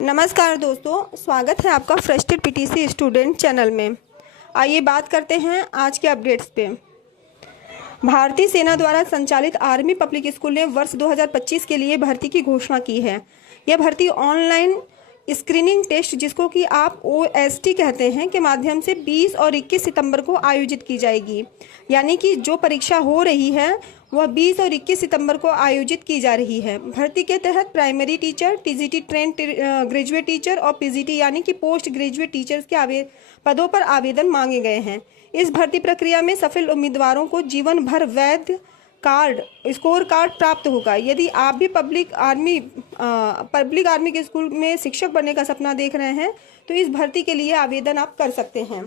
नमस्कार दोस्तों, स्वागत है आपका फ्रस्टेड पीटीसी स्टूडेंट चैनल में। आइए बात करते हैं आज के अपडेट्स पे। भारतीय सेना द्वारा संचालित आर्मी पब्लिक स्कूल ने वर्ष 2025 के लिए भर्ती की घोषणा की है। यह भर्ती ऑनलाइन स्क्रीनिंग टेस्ट, जिसको कि आप OST कहते हैं, के माध्यम से 20 और 21 सितंबर को आयोजित की जाएगी। यानी कि जो परीक्षा हो रही है वह 20 और 21 सितंबर को आयोजित की जा रही है। भर्ती के तहत primary teacher, TGT trained graduate teacher और PGT यानी कि पोस्ट ग्रेजुएट टीचर्स के पदों पर आवेदन मांगे गए हैं। इस भर्ती प्रक्रिया में सफल उम्मीदवारों को जीवन भर वैध स्कोर कार्ड प्राप्त होगा। यदि आप भी पब्लिक आर्मी के स्कूल में शिक्षक बनने का सपना देख रहे हैं तो इस भर्ती के लिए आवेदन आप कर सकते हैं।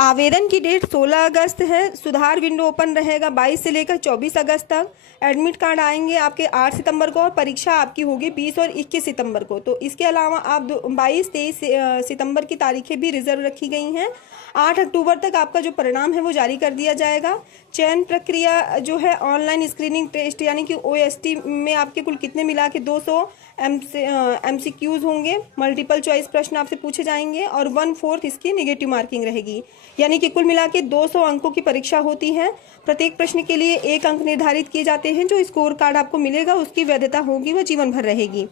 आवेदन की डेट 16 अगस्त है। सुधार विंडो ओपन रहेगा 22 से लेकर 24 अगस्त तक। एडमिट कार्ड आएंगे आपके 8 सितंबर को और परीक्षा आपकी होगी 20 और 21 सितंबर को। तो इसके अलावा आप 22-23 सितंबर की तारीखें भी रिजर्व रखी गई हैं। 8 अक्टूबर तक आपका जो परिणाम है वो जारी कर दिया जाएगा। चयन प्रक्रिया जो है ऑनलाइन स्क्रीनिंग टेस्ट यानी कि OST में आपके कुल कितने मिला के 200 MCQs होंगे। मल्टीपल चॉइस प्रश्न आपसे पूछे जाएंगे और 1/4 इसकी नेगेटिव मार्किंग रहेगी। यानी कि कुल मिला के 200 अंकों की परीक्षा होती है। प्रत्येक प्रश्न के लिए 1 अंक निर्धारित किए जाते हैं। जो स्कोर कार्ड आपको मिलेगा उसकी वैधता होगी वह जीवन भर रहेगी।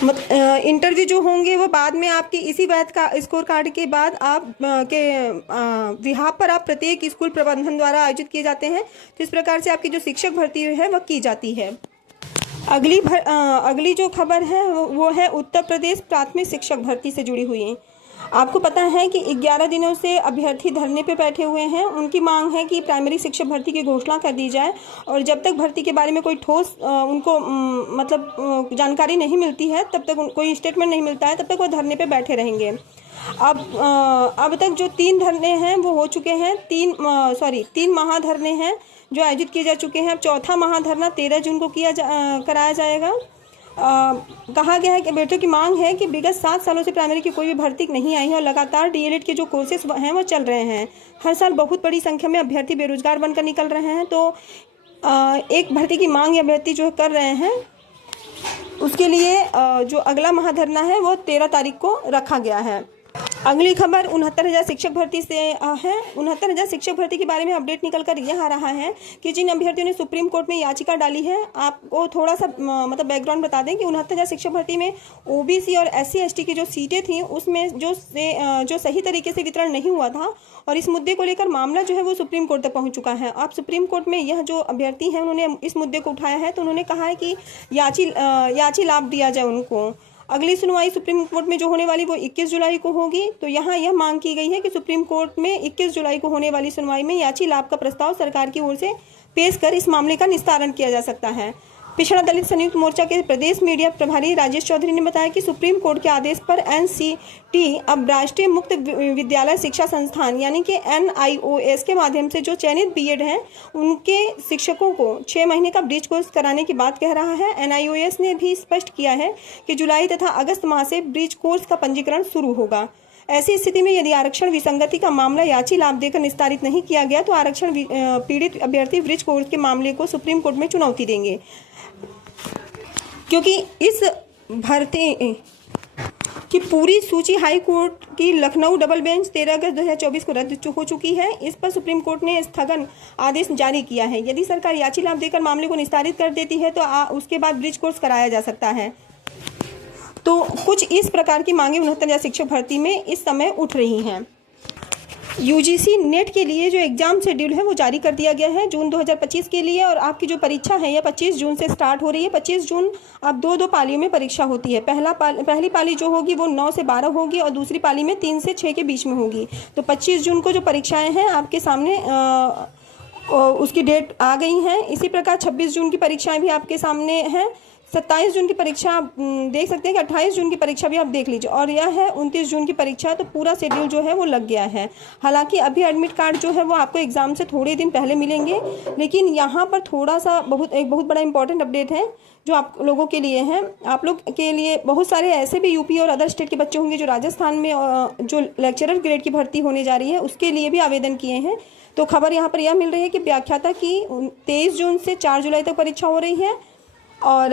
इंटरव्यू जो होंगे वो बाद में आपके इसी वैध का स्कोर कार्ड के बाद आप के विभाग पर आप प्रत्येक स्कूल प्रबंधन द्वारा आयोजित किए जाते हैं। तो इस प्रकार से आपकी जो शिक्षक भर्ती है वह की जाती है। अगली जो खबर है वो है उत्तर प्रदेश प्राथमिक शिक्षक भर्ती से जुड़ी हुई है। आपको पता है कि 11 दिनों से अभ्यर्थी धरने पे बैठे हुए हैं। उनकी मांग है कि प्राइमरी शिक्षक भर्ती की घोषणा कर दी जाए और जब तक भर्ती के बारे में कोई ठोस उनको जानकारी नहीं मिलती है, तब तक कोई स्टेटमेंट नहीं मिलता है, तब तक वो धरने पे बैठे रहेंगे। अब तक जो 3 धरने हैं वो हो चुके हैं। 3 महाधरने हैं जो आयोजित किए जा चुके हैं। अब चौथा महाधरना 13 जून को कराया जाएगा। कहा गया है कि अभ्यर्थियों की मांग है कि विगत 7 सालों से प्राइमरी की कोई भी भर्ती नहीं आई है और लगातार DLED के जो कोर्सेज हैं वो चल रहे हैं। हर साल बहुत बड़ी संख्या में अभ्यर्थी बेरोजगार बनकर निकल रहे हैं। तो एक भर्ती की मांग अभ्यर्थी जो कर रहे हैं उसके लिए जो अगला महाधरना है वो 13 तारीख को रखा गया है। अगली खबर 69,000 शिक्षक भर्ती से है। 69,000 शिक्षक भर्ती के बारे में अपडेट निकल कर यह आ रहा है कि जिन अभ्यर्थियों ने सुप्रीम कोर्ट में याचिका डाली है, आपको थोड़ा सा बैकग्राउंड बता दें कि 69,000 शिक्षक भर्ती में OBC और SC/ST की जो सीटें थी उसमें जो सही तरीके से वितरण नहीं हुआ था और इस मुद्दे को लेकर मामला जो है वो सुप्रीम कोर्ट तक पहुँच चुका है। अब सुप्रीम कोर्ट में यह जो अभ्यर्थी हैं उन्होंने इस मुद्दे को उठाया है। तो उन्होंने कहा है कि याची लाभ दिया जाए उनको। अगली सुनवाई सुप्रीम कोर्ट में जो होने वाली वो 21 जुलाई को होगी। तो यहाँ यह मांग की गई है कि सुप्रीम कोर्ट में 21 जुलाई को होने वाली सुनवाई में याची लाभ का प्रस्ताव सरकार की ओर से पेश कर इस मामले का निस्तारण किया जा सकता है। पिछड़ा दलित संयुक्त मोर्चा के प्रदेश मीडिया प्रभारी राजेश चौधरी ने बताया कि सुप्रीम कोर्ट के आदेश पर NCT अब राष्ट्रीय मुक्त विद्यालय शिक्षा संस्थान यानी कि NIOS के माध्यम से जो चयनित BEd हैं उनके शिक्षकों को 6 महीने का ब्रिज कोर्स कराने की बात कह रहा है। NIOS ने भी स्पष्ट किया है कि जुलाई तथा अगस्त माह से ब्रिज कोर्स का पंजीकरण शुरू होगा। ऐसी स्थिति में यदि आरक्षण विसंगति का मामला याची लाभ देकर निस्तारित नहीं किया गया तो आरक्षण पीड़ित अभ्यर्थी ब्रिज कोर्स के मामले को सुप्रीम कोर्ट में चुनौती देंगे, क्योंकि इस भर्ती की पूरी सूची हाई कोर्ट की लखनऊ डबल बेंच 13 अगस्त 2024 को रद्द हो चुकी है। इस पर सुप्रीम कोर्ट ने स्थगन आदेश जारी किया है। यदि सरकार याची लाभ देकर मामले को निस्तारित कर देती है तो उसके बाद ब्रिज कोर्स कराया जा सकता है। तो कुछ इस प्रकार की मांगे 69,000 शिक्षक भर्ती में इस समय उठ रही हैं। UGC नेट के लिए जो एग्जाम शेड्यूल है वो जारी कर दिया गया है जून 2025 के लिए। और आपकी जो परीक्षा है यह 25 जून से स्टार्ट हो रही है। 25 जून अब 2 पालियों में परीक्षा होती है। पहली पाली जो होगी वो 9 से 12 होगी और दूसरी पाली में 3 से 6 के बीच में होगी। तो 25 जून को जो परीक्षाएं हैं आपके सामने उसकी डेट आ गई हैं। इसी प्रकार 26 जून की परीक्षाएं भी आपके सामने हैं। 27 जून की परीक्षा आप देख सकते हैं कि 28 जून की परीक्षा भी आप देख लीजिए और यह है 29 जून की परीक्षा। तो पूरा शेड्यूल जो है वो लग गया है। हालांकि अभी एडमिट कार्ड जो है वो आपको एग्जाम से थोड़े दिन पहले मिलेंगे, लेकिन यहाँ पर थोड़ा सा एक बहुत बड़ा इंपॉर्टेंट अपडेट है जो आप लोगों के लिए है। आप लोग के लिए बहुत सारे ऐसे भी यूपी और अदर स्टेट के बच्चे होंगे जो राजस्थान में जो लेक्चरर ग्रेड की भर्ती होने जा रही है उसके लिए भी आवेदन किए हैं। तो खबर यहाँ पर यह मिल रही है कि व्याख्याता की 23 जून से 4 जुलाई तक परीक्षा हो रही है और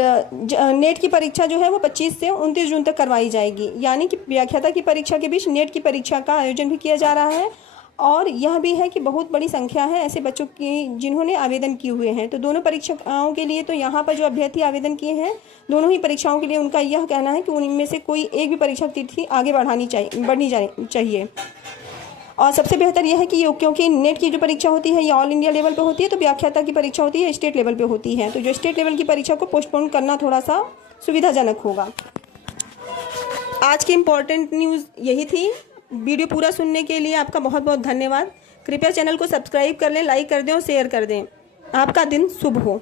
नेट की परीक्षा जो है वो 25 से 29 जून तक करवाई जाएगी। यानी कि व्याख्याता की परीक्षा के बीच नेट की परीक्षा का आयोजन भी किया जा रहा है। और यह भी है कि बहुत बड़ी संख्या है ऐसे बच्चों की जिन्होंने आवेदन किए हुए हैं। तो दोनों परीक्षाओं के लिए तो यहाँ पर जो अभ्यर्थी आवेदन किए हैं, दोनों ही परीक्षाओं के लिए उनका यह कहना है कि उनमें से कोई एक भी परीक्षा तिथि आगे बढ़नी चाहिए। और सबसे बेहतर यह है कि ये क्योंकि नेट की जो परीक्षा होती है ये ऑल इंडिया लेवल पे होती है, तो व्याख्याता की परीक्षा होती है स्टेट लेवल पे होती है। तो जो स्टेट लेवल की परीक्षा को पोस्टपोन करना थोड़ा सा सुविधाजनक होगा। आज की इम्पोर्टेंट न्यूज़ यही थी। वीडियो पूरा सुनने के लिए आपका बहुत बहुत धन्यवाद। कृपया चैनल को सब्सक्राइब कर लें, लाइक कर दें और शेयर कर दें। आपका दिन शुभ हो।